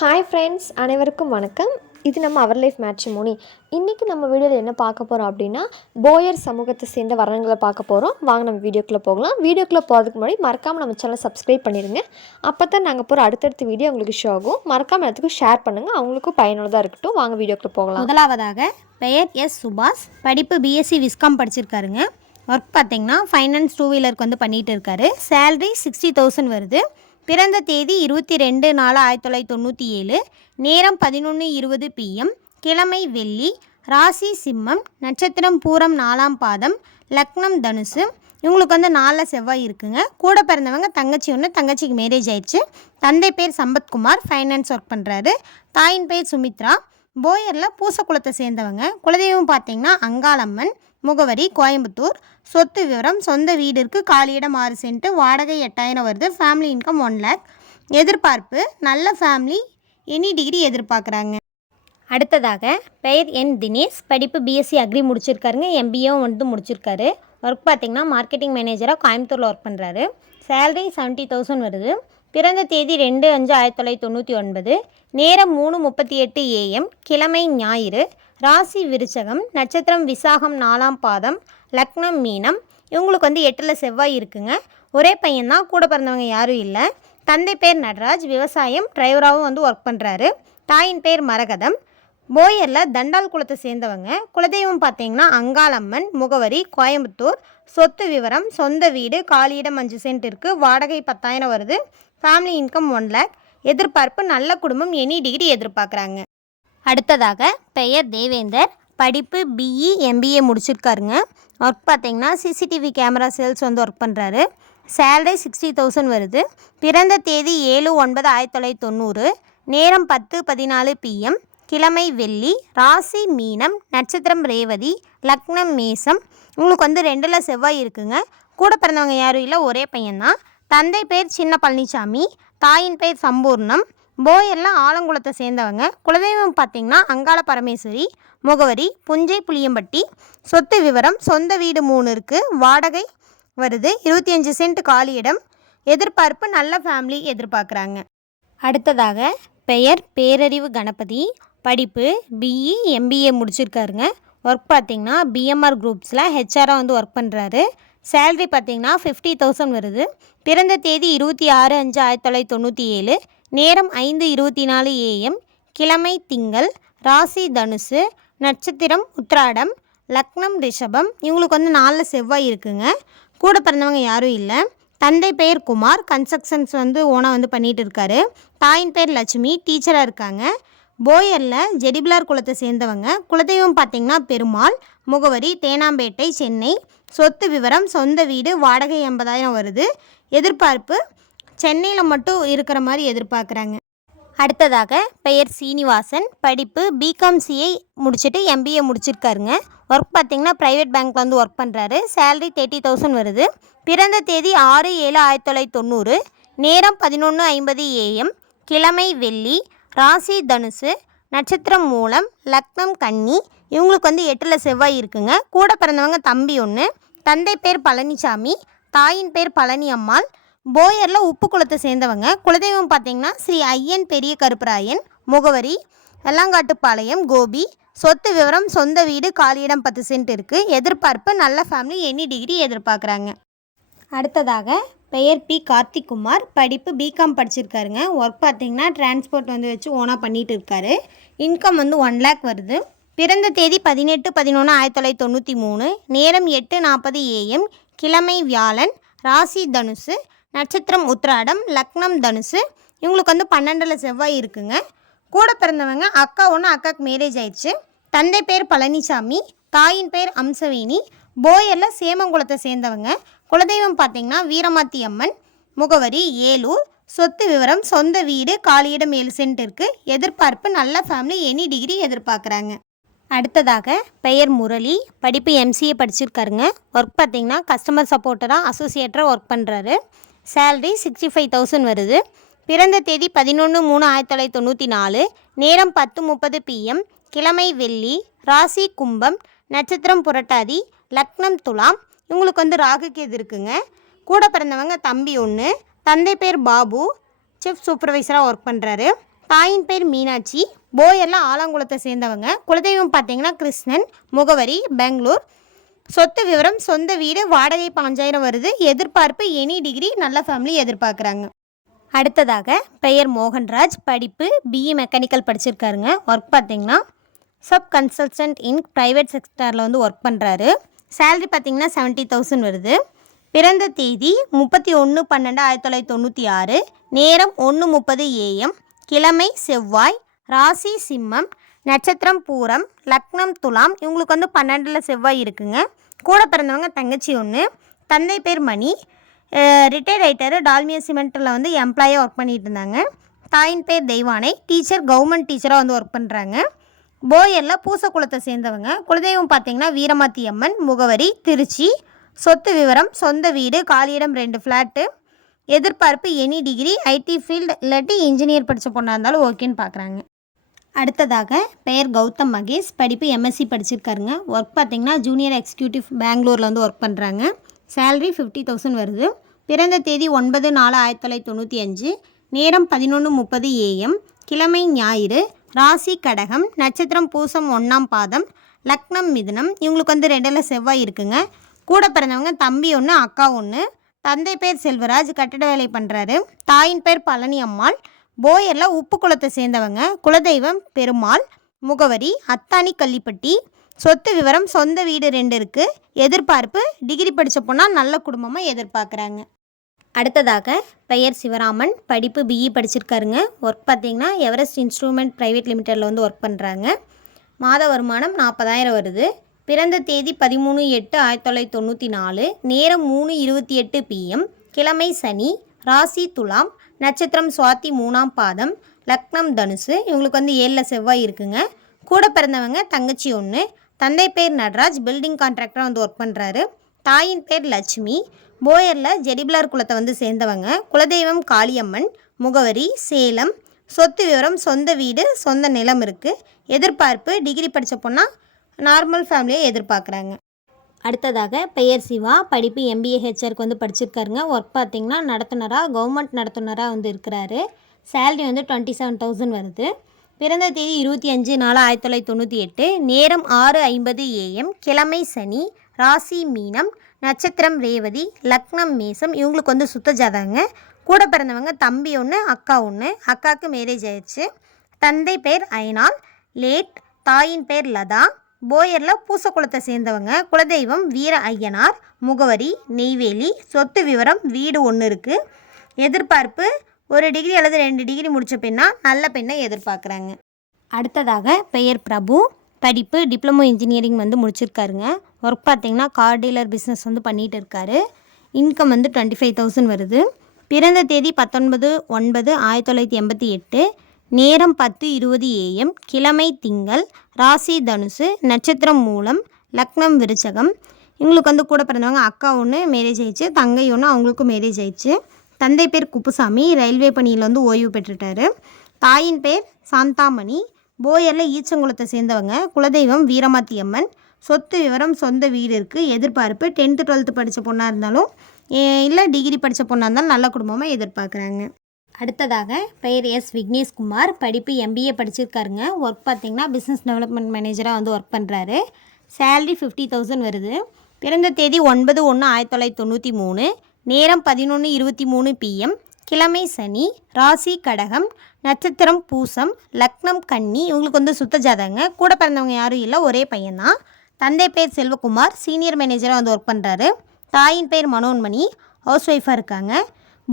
Hi friends அனைவருக்கும் வணக்கம். இது நம்ம அவர் லைஃப் மேட்ரிமோனி இன்றைக்கி நம்ம வீடியோவில் என்ன பார்க்க போகிறோம் அப்படின்னா போயர் சமூகத்தை சேர்ந்த வரன்களை பார்க்க போகிறோம் வாங்க நம்ம வீடியோக்குள்ளே போகலாம். வீடியோக்குள்ளே போகிறதுக்கு முன்னாடி மறக்காமல் நம்ம சேனல் சப்ஸ்கிரைப் பண்ணிடுங்க. அப்போ தான் நாங்கள் போகிற அடுத்தடுத்த வீடியோ உங்களுக்கு ஷோ ஆகும். மறக்காமல் எல்லாத்துக்கும் ஷேர் பண்ணுங்கள் அவங்களுக்கும் பயனுள்ளதாக இருக்கட்டும். வாங்க வீடியோக்குள்ளே போகலாம். முதலாவதாக பெயர் எஸ் சுபாஷ். படிப்பு பிஎஸ்சி விஸ்காம் படிச்சிருக்காருங்க. ஒர்க் பார்த்தீங்கன்னா ஃபைனான்ஸ் டூ வீலருக்கு வந்து பண்ணிகிட்டு இருக்காரு. சேலரி சிக்ஸ்டி தௌசண்ட் வருது. பிறந்த தேதி இருபத்தி ரெண்டு நாலு ஆயிரத்தி தொள்ளாயிரத்தி தொண்ணூற்றி ஏழு நேரம் பதினொன்று இருபது பிஎம் கிழமை வெள்ளி ராசி சிம்மம் நட்சத்திரம் பூரம் நாலாம் பாதம் லக்னம் தனுசு. இவங்களுக்கு வந்து நாலில் செவ்வாய் இருக்குங்க. கூட பிறந்தவங்க தங்கச்சி ஒன்று தங்கச்சிக்கு மேரேஜ் ஆயிடுச்சு. தந்தை பேர் சம்பத்குமார் ஃபைனான்ஸ் ஒர்க் பண்ணுறாரு தாயின் பேர் சுமித்ரா. போயரில் பூசக்குளத்தை சேர்ந்தவங்க. குலதெய்வம் பார்த்தீங்கன்னா அங்காளம்மன். முகவரி கோயம்புத்தூர். சொத்து விவரம் சொந்த வீடிற்கு காலியிடம் ஆறு சென்ட்டு வாடகை எட்டாயிரம் வருது. ஃபேமிலி இன்கம் ஒன் லேக் எதிர்பார்ப்பு நல்ல ஃபேமிலி எனி டிகிரி எதிர்பார்க்குறாங்க. அடுத்ததாக பெயர் என் தினேஷ். படிப்பு பிஎஸ்சி அக்ரி முடிச்சிருக்காருங்க. எம்பிஏவும் வந்து முடிச்சிருக்காரு. ஒர்க் பார்த்தீங்கன்னா மார்க்கெட்டிங் மேனேஜராக கோயம்புத்தூரில் ஒர்க் பண்ணுறாரு சேலரி செவன்ட்டி தௌசண்ட் வருது. பிறந்த தேதி ரெண்டு அஞ்சு ஆயிரத்தி தொள்ளாயிரத்தி தொண்ணூற்றி ஒன்பது. நேரம் மூணு முப்பத்தி எட்டு ஏஎம் கிழமை ஞாயிறு. ராசி விருச்சகம் நட்சத்திரம் விசாகம் நாலாம் பாதம் லக்னம் மீனம். இவங்களுக்கு வந்து எட்டில் செவ்வாய் இருக்குங்க. ஒரே பையன்தான் கூட பிறந்தவங்க யாரும் இல்லை. தந்தை பேர் நடராஜ் விவசாயம் டிரைவராகவும் வந்து ஒர்க் பண்ணுறாரு தாயின் பேர் மரகதம். போயரில் தண்டால் குளத்தை சேர்ந்தவங்க. குலதெய்வம் பார்த்தீங்கன்னா அங்காளம்மன் முகவரி கோயம்புத்தூர். சொத்து விவரம் சொந்த வீடு காலியிடம் அஞ்சு சென்ட் இருக்குது வாடகை பத்தாயிரம் வருது. ஃபேமிலி இன்கம் ஒன் லேக் எதிர்பார்ப்பு நல்ல குடும்பம் எனி டிகிரி எதிர்பார்க்குறாங்க. அடுத்ததாக பெயர் தேவேந்தர் படிப்பு பிஇ எம்பிஏ முடிச்சிருக்காருங்க. ஒர்க் பார்த்தீங்கன்னா சிசிடிவி கேமரா சேல்ஸ் வந்து ஒர்க் பண்ணுறாரு சேலரி சிக்ஸ்டி தௌசண்ட் வருது. பிறந்த தேதி ஏழு ஒன்பது ஆயிரத்தி தொள்ளாயிரத்தி தொண்ணூறு. நேரம் பத்து பதினாலு பிஎம் கிழமை வெள்ளி ராசி மீனம் நட்சத்திரம் ரேவதி லக்னம் மேசம். உங்களுக்கு வந்து ரெண்டில் செவ்வாய் இருக்குங்க. கூட பிறந்தவங்க யாரும் இல்லை ஒரே பையன்தான். தந்தை பேர் சின்ன பழனிசாமி தாயின் பேர் சம்பூர்ணம். போயெல்லாம் ஆலங்குளத்தை சேர்ந்தவங்க. குலதெய்வம் பார்த்தீங்கன்னா அங்காள பரமேஸ்வரி முகவரி புஞ்சை புளியம்பட்டி. சொத்து விவரம் சொந்த வீடு மூணு இருக்குது வாடகை வருது இருபத்தி அஞ்சு சென்ட் காலியிடம் எதிர்பார்ப்பு நல்ல ஃபேமிலி எதிர்பார்க்குறாங்க. அடுத்ததாக பெயர் பேரறிவு கணபதி படிப்பு பிஇ எம்பிஏ முடிச்சிருக்காருங்க. ஒர்க் பார்த்தீங்கன்னா பிஎம்ஆர் குரூப்ஸில் ஹெச்ஆராக வந்து ஒர்க் பண்ணுறாரு சேல்ரி பார்த்திங்கன்னா ஃபிஃப்டி தௌசண்ட் வருது. பிறந்த தேதி இருபத்தி ஆறு அஞ்சு ஆயிரத்தி தொள்ளாயிரத்தி தொண்ணூற்றி ஏழு. நேரம் ஐந்து இருபத்தி நாலு ஏஎம் கிழமை திங்கள் ராசி தனுசு நட்சத்திரம் உத்ராடம் லக்னம் ரிஷபம். இவங்களுக்கு வந்து நாலில் செவ்வாய் இருக்குங்க. கூட பிறந்தவங்க யாரும் இல்லை. தந்தை பெயர் குமார். கன்ஸ்ட்ரக்ஷன்ஸ் வந்து ஓனாக வந்து பண்ணிகிட்டு இருக்காரு. தாயின் பேர் லட்சுமி. டீச்சராக இருக்காங்க. போயரில் ஜெடிபிளார் குலத்தை சேர்ந்தவங்க. குலதெய்வம் பார்த்திங்கன்னா பெருமாள் முகவரி தேனாம்பேட்டை சென்னை. சொத்து விவரம் சொந்த வீடு வாடகை எண்பதாயிரம் வருது. எதிர்பார்ப்பு சென்னையில் மட்டும் இருக்கிற மாதிரி எதிர்பார்க்குறாங்க. அடுத்ததாக பெயர் சீனிவாசன். படிப்பு பிகாம் சிஏ முடிச்சுட்டு எம்பிஏ முடிச்சிருக்காருங்க. ஒர்க் பார்த்தீங்கன்னா ப்ரைவேட் பேங்க்கில் வந்து ஒர்க் பண்ணுறாரு சேலரி தேர்ட்டி தௌசண்ட் வருது. பிறந்த தேதி ஆறு ஏழு ஆயிரத்தி தொள்ளாயிரத்தி தொண்ணூறு. நேரம் பதினொன்று ஐம்பது ஏஎம் கிழமை வெள்ளி. ராசி தனுசு. நட்சத்திரம் மூலம் லக்னம் கன்னி. இவங்களுக்கு வந்து எட்டில் செவ்வாய் இருக்குங்க. கூட பிறந்தவங்க தம்பி ஒன்று தந்தை பேர் பழனிசாமி தாயின் பேர் பழனி அம்மாள். போயரில் உப்பு குளத்தை சேர்ந்தவங்க. குலதெய்வம் பார்த்தீங்கன்னா ஸ்ரீ ஐயன் பெரிய கருப்பராயன் முகவரி வெள்ளாங்காட்டுப்பாளையம் கோபி. சொத்து விவரம் சொந்த வீடு காலியிடம் பத்து சென்ட் இருக்குது எதிர்பார்ப்பு நல்ல ஃபேமிலி எனி டிகிரி எதிர்பார்க்குறாங்க. அடுத்ததாக பெயர் பி. கார்த்திக்குமார். படிப்பு பிகாம் படிச்சிருக்காருங்க. ஒர்க் பார்த்தீங்கன்னா டிரான்ஸ்போர்ட் வந்து வச்சு ஓனாக பண்ணிகிட்டு இருக்காரு. இன்கம் வந்து ஒன் லேக் வருது. பிறந்த தேதி பதினெட்டு பதினொன்று ஆயிரத்தி தொள்ளாயிரத்தி தொண்ணூற்றி மூணு. நேரம் எட்டு நாற்பது ஏஎம் கிழமை வியாழன். ராசி தனுசு. நட்சத்திரம் உத்ராடம் லக்னம் தனுசு. இவங்களுக்கு வந்து பன்னெண்டில் செவ்வாய் இருக்குங்க. கூட பிறந்தவங்க அக்கா ஒன்று அக்காவுக்கு மேரேஜ் ஆயிடுச்சு. தந்தை பேர் பழனிசாமி தாயின் பேர் அம்சவேணி. போயரில் சேமங்குளத்தை சேர்ந்தவங்க. குலதெய்வம் பார்த்தீங்கன்னா வீரமாத்தி அம்மன் முகவரி ஏலூர். சொத்து விவரம் சொந்த வீடு காலியிடம் ஏழு சென்ட் இருக்குது எதிர்பார்ப்பு நல்ல ஃபேமிலி எனி டிகிரி எதிர்பார்க்குறாங்க. அடுத்ததாக பெயர் முரளி. படிப்பு எம்சிஏ படிச்சிருக்காருங்க. ஒர்க் பார்த்தீங்கன்னா கஸ்டமர் சப்போர்ட்டராக அசோசியேட்டராக ஒர்க் பண்ணுறாரு சேல்ரி சிக்ஸ்டி ஃபைவ் தௌசண்ட் வருது. பிறந்த தேதி பதினொன்று மூணு ஆயிரத்தி தொள்ளாயிரத்தி தொண்ணூற்றி நாலு. நேரம் பத்து முப்பது பிஎம் கிழமை வெள்ளி. ராசி கும்பம். நட்சத்திரம் புரட்டாதி. லக்னம் துலாம். இவங்களுக்கு வந்து ராகுகேது இருக்குங்க. கூட பிறந்தவங்க தம்பி ஒன்று தந்தை பேர் பாபு. செஃப் சூப்பர்வைசராக ஒர்க் பண்ணுறாரு தாயின் பேர் மீனாட்சி. போயரில் ஆலங்குளத்தை சேர்ந்தவங்க. குலதெய்வம் பார்த்தீங்கன்னா கிருஷ்ணன். முகவரி பெங்களூர். சொத்து விவரம் சொந்த வீடு வாடகை பாஞ்சாயிரம் வருது. எதிர்பார்ப்பு எனி டிகிரி நல்ல ஃபேமிலி எதிர்பார்க்குறாங்க. அடுத்ததாக பெயர் மோகன்ராஜ் படிப்பு பிஇ மெக்கானிக்கல் படிச்சிருக்காருங்க. ஒர்க் பார்த்தீங்கன்னா சப் கன்சல்டன்ட் இன் ப்ரைவேட் செக்டாரில் வந்து ஒர்க் பண்ணுறாரு சேலரி பார்த்தீங்கன்னா செவன்ட்டி தௌசண்ட் வருது. பிறந்த தேதி முப்பத்தி ஒன்று பன்னெண்டு ஆயிரத்தி தொள்ளாயிரத்தி தொண்ணூற்றி ஆறு. நேரம் ஒன்று முப்பது ஏஎம் கிழமை செவ்வாய் ராசி சிம்மம் நட்சத்திரம் பூரம் லக்னம் துலாம் இவங்களுக்கு வந்து பன்னெண்டில் செவ்வாய் இருக்குங்க. கூட பிறந்தவங்க தங்கச்சி ஒன்று தந்தை பேர் மணி. ரிட்டையர்ட் ரைட்டர் டால்மியா சிமெண்ட்டில் வந்து எம்ப்ளாயாக ஒர்க் பண்ணிட்டு இருந்தாங்க. தாயின் பேர் தெய்வானை. டீச்சர் கவர்மெண்ட் டீச்சராக வந்து ஒர்க் பண்ணுறாங்க போயரில் பூசக்குளத்தை சேர்ந்தவங்க. குலதெய்வம் பார்த்திங்கன்னா வீரமாத்தி அம்மன் முகவரி திருச்சி. சொத்து விவரம் சொந்த வீடு காலியிடம் ரெண்டு ஃப்ளாட்டு எதிர்பார்ப்பு எனி டிகிரி ஐடி ஃபீல்டு இல்லாட்டி இன்ஜினியர் படித்த பொண்ணாக இருந்தாலும் ஓகேன்னு பார்க்குறாங்க அடுத்ததாக பெயர் கௌதம் மகேஷ். படிப்பு எம்எஸ்சி படிச்சிருக்காருங்க. ஒர்க் பார்த்தீங்கன்னா ஜூனியர் எக்ஸிக்யூட்டிவ் பெங்களூரில் வந்து ஒர்க் பண்ணுறாங்க சேலரி ஃபிஃப்டி தௌசண்ட் வருது. பிறந்த தேதி ஒன்பது நாலு ஆயிரத்தி தொள்ளாயிரத்தி தொண்ணூற்றி அஞ்சு. நேரம் பதினொன்று முப்பது ஏஎம் கிழமை ஞாயிறு. ராசி கடகம். நட்சத்திரம் பூசம் ஒன்றாம் பாதம். லக்னம் மிதுனம். இவங்களுக்கு வந்து ரெண்டில் செவ்வாய் இருக்குங்க. கூட பிறந்தவங்க தம்பி ஒன்று அக்கா ஒன்று தந்தை பேர் செல்வராஜ். கட்டிட வேலை பண்ணுறாரு தாயின் பேர் பழனி அம்மாள். போயரில் உப்பு குளத்தை சேர்ந்தவங்க குலதெய்வம் பெருமாள் முகவரி அத்தானி கள்ளிப்பட்டி. சொத்து விவரம் சொந்த வீடு ரெண்டு இருக்குது எதிர்பார்ப்பு டிகிரி படித்த பொண்ணால் நல்ல குடும்பமாக எதிர்பார்க்குறாங்க. அடுத்ததாக பெயர் சிவராமன். படிப்பு பிஇ படிச்சிருக்காருங்க. ஒர்க் பார்த்தீங்கன்னா எவரெஸ்ட் இன்ஸ்ட்ருமெண்ட் ப்ரைவேட் லிமிட்டடில் வந்து ஒர்க் பண்ணுறாங்க மாத வருமானம் நாற்பதாயிரம் வருது. பிறந்த தேதி பதிமூணு எட்டு ஆயிரத்தி தொள்ளாயிரத்தி தொண்ணூற்றி நாலு. நேரம் மூணு இருபத்தி எட்டு பிஎம் கிழமை சனி. ராசி துலாம். நட்சத்திரம் சுவாத்தி மூணாம் பாதம் லக்னம் தனுசு. இவங்களுக்கு வந்து ஏழில் செவ்வாய் இருக்குங்க. கூட பிறந்தவங்க தங்கச்சி ஒன்று தந்தை பேர் நடராஜ் பில்டிங் கான்ட்ராக்டராக வந்து ஒர்க் பண்ணுறாரு தாயின் பேர் லட்சுமி. போயரில் ஜெடிபிளார் குலத்தை வந்து சேர்ந்தவங்க. குலதெய்வம் காளியம்மன் முகவரி சேலம். சொத்து விவரம் சொந்த வீடு சொந்த நிலம் இருக்குது எதிர்பார்ப்பு டிகிரி படித்த பொண்ணால் நார்மல் ஃபேமிலியை எதிர்பார்க்குறாங்க. அடுத்ததாக பெயர் சிவா படிப்பு எம்பிஏ ஹெச்ஆருக்கு வந்து படிச்சிருக்காருங்க. ஒர்க் பார்த்தீங்கன்னா நடத்துனராக கவர்மெண்ட் நடத்துனராக வந்து இருக்கிறாரு. சேல்ரி வந்து டுவெண்ட்டி செவன் தௌசண்ட் வருது. பிறந்த தேதி இருபத்தி அஞ்சு நாலு ஆயிரத்தி தொள்ளாயிரத்தி தொண்ணூற்றி எட்டு. நேரம் ஆறு ஐம்பது ஏஎம் கிழமை சனி ராசி மீனம் நட்சத்திரம் ரேவதி லக்னம் மேசம். இவங்களுக்கு வந்து சுத்த ஜாதகங்க. கூட பிறந்தவங்க தம்பி ஒன்று அக்கா ஒன்று அக்காவுக்கு மேரேஜ் ஆயிடுச்சு. தந்தை பேர் ஐனால் லேட் தாயின் பேர் லதா. போயரில் பூசக்குளத்தை சேர்ந்தவங்க குலதெய்வம் வீர ஐயனார் முகவரி நெய்வேலி சொத்து விவரம் வீடு ஒன்று இருக்குது எதிர்பார்ப்பு ஒரு டிகிரி அல்லது ரெண்டு டிகிரி முடித்த பெண்ணா நல்ல பெண்ணை எதிர்பார்க்குறாங்க. அடுத்ததாக பெயர் பிரபு. படிப்பு டிப்ளமோ இன்ஜினியரிங் வந்து முடிச்சிருக்காருங்க. ஒர்க் பார்த்தீங்கன்னா கார் டீலர் பிஸ்னஸ் வந்து பண்ணிகிட்டு இருக்காரு. இன்கம் வந்து டுவெண்ட்டி ஃபைவ் தௌசண்ட் வருது. பிறந்த தேதி பத்தொன்பது ஒன்பது ஆயிரத்தி தொள்ளாயிரத்தி எண்பத்தி எட்டு. நேரம் பத்து இருபது ஏஎம் கிழமை திங்கள் ராசி தனுசு நட்சத்திரம் மூலம் லக்னம் விருச்சகம். இவங்களுக்கு வந்து கூட பிறந்தவங்க அக்கா ஒன்று மேரேஜ் ஆயிடுச்சு. தங்கை ஒன்று அவங்களுக்கும் மேரேஜ் ஆயிடுச்சு. தந்தை பேர் குப்புசாமி ரயில்வே பணியில் வந்து ஓய்வு பெற்றுட்டாரு. தாயின் பேர் சாந்தாமணி. போயரில் ஈச்சங்குளத்தை சேர்ந்தவங்க குலதெய்வம் வீரமாத்தி அம்மன் சொத்து விவரம் சொந்த வீடு இருக்குது எதிர்பார்ப்பு. டென்த்து டுவெல்த்து படித்த பொண்ணாக இருந்தாலும் இல்லை டிகிரி படித்த பொண்ணாக இருந்தாலும் நல்ல குடும்பமாக எதிர்பார்க்குறாங்க. அடுத்ததாக பெயர் எஸ் விக்னேஷ்குமார். படிப்பு எம்பிஏ படிச்சிருக்காருங்க. ஒர்க் பார்த்தீங்கன்னா பிஸ்னஸ் டெவலப்மெண்ட் மேனேஜராக வந்து ஒர்க் பண்ணுறாரு சேலரி ஃபிஃப்டி தௌசண்ட் வருது. பிறந்த தேதி ஒன்பது ஒன்று ஆயிரத்தி தொள்ளாயிரத்தி தொண்ணூற்றி மூணு. நேரம் பதினொன்று இருபத்தி மூணு பிஎம் கிழமை சனி ராசி கடகம் நட்சத்திரம் பூசம் லக்னம் கன்னி. இவங்களுக்கு வந்து சுத்த ஜாதகங்க. கூட பிறந்தவங்க யாரும் இல்லை. ஒரே பையன்தான். தந்தை பேர் செல்வகுமார். சீனியர் மேனேஜராக வந்து ஒர்க் பண்ணுறாரு தாயின் பேர் மனோன்மணி. ஹவுஸ் ஒய்ஃபாக இருக்காங்க.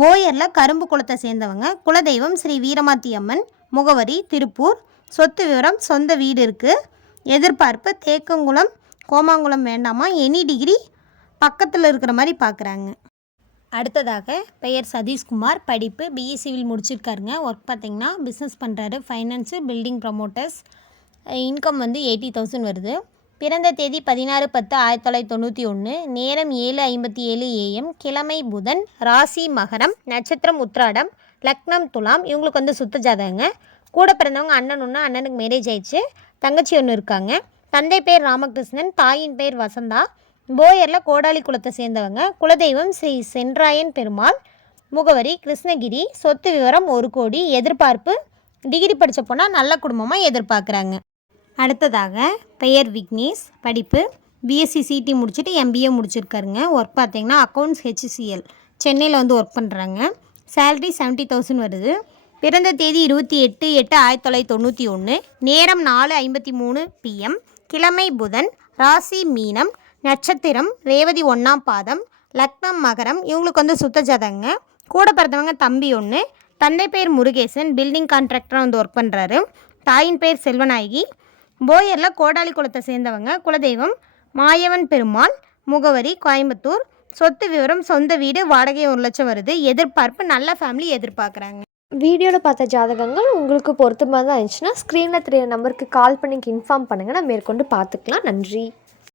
போயரில் கரும்பு குளத்தை சேர்ந்தவங்க. குலதெய்வம் ஸ்ரீ வீரமாத்தி அம்மன் முகவரி திருப்பூர். சொத்து விவரம் சொந்த வீடு இருக்குது எதிர்பார்ப்பு தேக்கங்குளம் கோமாங்குளம் வேண்டாமா? எனி டிகிரி பக்கத்தில் இருக்கிற மாதிரி பார்க்குறாங்க அடுத்ததாக பெயர் சதீஷ்குமார். படிப்பு பிஇ சிவில் முடிச்சிருக்காருங்க. ஒர்க் பார்த்தீங்கன்னா பிஸ்னஸ் பண்ணுறாரு ஃபைனான்ஸு பில்டிங் ப்ரமோட்டர்ஸ் இன்கம் வந்து எயிட்டி தௌசண்ட் வருது. பிறந்த தேதி பதினாறு பத்து ஆயிரத்தி தொள்ளாயிரத்தி தொண்ணூற்றி ஒன்று நேரம் ஏழு ஐம்பத்தி ஏழு ஏஎம் கிழமை புதன் ராசி மகரம் நட்சத்திரம் உத்ராடம் லக்னம் துலாம். இவங்களுக்கு வந்து சுத்த ஜாதகங்க. கூட பிறந்தவங்க அண்ணன் ஒன்று அண்ணனுக்கு மேரேஜ் ஆயிடுச்சு. தங்கச்சி ஒன்று இருக்காங்க. தந்தை பேர் ராமகிருஷ்ணன் தாயின் பேர் வசந்தா. போயரில் கோடாலி குலத்தை சேர்ந்தவங்க. குலதெய்வம் ஸ்ரீ சென்றாயன் பெருமாள். முகவரி கிருஷ்ணகிரி. சொத்து விவரம் ஒரு கோடி. எதிர்பார்ப்பு. டிகிரி படித்த போனால் நல்ல குடும்பமாக எதிர்பார்க்குறாங்க. அடுத்ததாக பெயர் விக்னேஷ் படிப்பு. பிஎஸ்சி சிடி முடிச்சுட்டு எம்பிஏ முடிச்சிருக்காருங்க. ஒர்க் பார்த்தீங்கன்னா அக்கௌண்ட்ஸ் ஹெச்சிசிஎல் சென்னையில் வந்து ஒர்க் பண்ணுறாங்க சேலரி செவன்ட்டி தௌசண்ட் வருது. பிறந்த தேதி இருபத்தி எட்டு எட்டு ஆயிரத்தி தொள்ளாயிரத்தி தொண்ணூற்றி ஒன்று நேரம் நாலு ஐம்பத்தி மூணு பிஎம் கிழமை புதன் ராசி மீனம் நட்சத்திரம் ரேவதி ஒன்றாம் பாதம் லக்னம் மகரம். இவங்களுக்கு வந்து சுத்த ஜாதகங்க. கூட பிறந்தவங்க தம்பி ஒன்று தந்தை பேர் முருகேசன். பில்டிங் கான்ட்ராக்டராக வந்து ஒர்க் பண்ணுறாரு தாயின் பேர் செல்வநாயகி. போயரில் கோடாலி குளத்தை சேர்ந்தவங்க குலதெய்வம் மாயவன் பெருமாள் முகவரி கோயம்புத்தூர். சொத்து விவரம் சொந்த வீடு வாடகை ஒரு லட்சம் வருது. எதிர்பார்ப்பு நல்ல ஃபேமிலி எதிர்பார்க்குறாங்க. வீடியோவில் பார்த்த ஜாதகங்கள் உங்களுக்கு பொருத்தமாக தான் இருந்துச்சுன்னா ஸ்க்ரீனில் தெரிய நம்பருக்கு கால் பண்ணி இன்ஃபார்ம் பண்ணுங்கள் நான் மேற்கொண்டு பார்த்துக்கலாம். நன்றி.